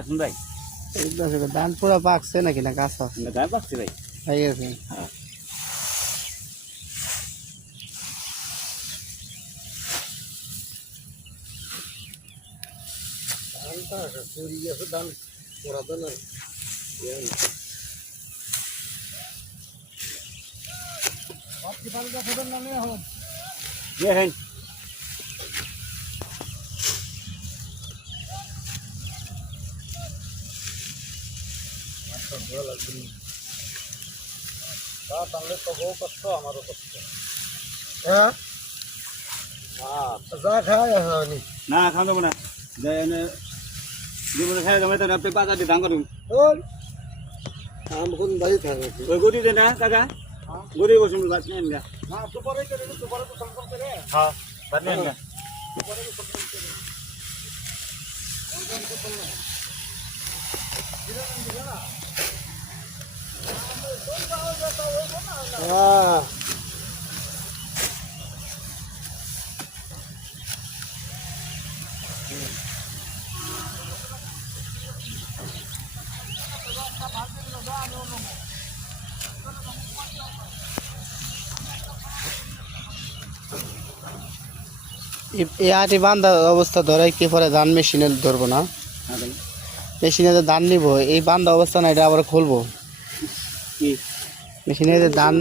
আসুন ভাই। ধান পুরো পাকছে নাকি না কাঁচা ধান পাকছে ভাই। হয়ে গেছে? ধান পোড়া তো না দেখেন আমারও কষ্ট হ্যাঁ যা খায় হয়নি না খাওয়া যাবো না। জীবনে খাই যাবে তো আপনি বাজার দিয়ে দাম করুন। আম কোন বাড়ি থাকে ওই গদি দেন না কাকা, গদি বসুন বাদ নেন গা। না দুপুরে করে দুপুরে তো সংকল্প করে হ্যাঁ বাদ নেন গা। হ্যাঁ এই আটি বান্ধা অবস্থা ধরে কি পরে ধান মেশিনে ধরবো না, মেশিনে যে ধান নিবো এই বান্ধা অবস্থা না, এটা আবার খুলবো কি মেশিনে যে ধান।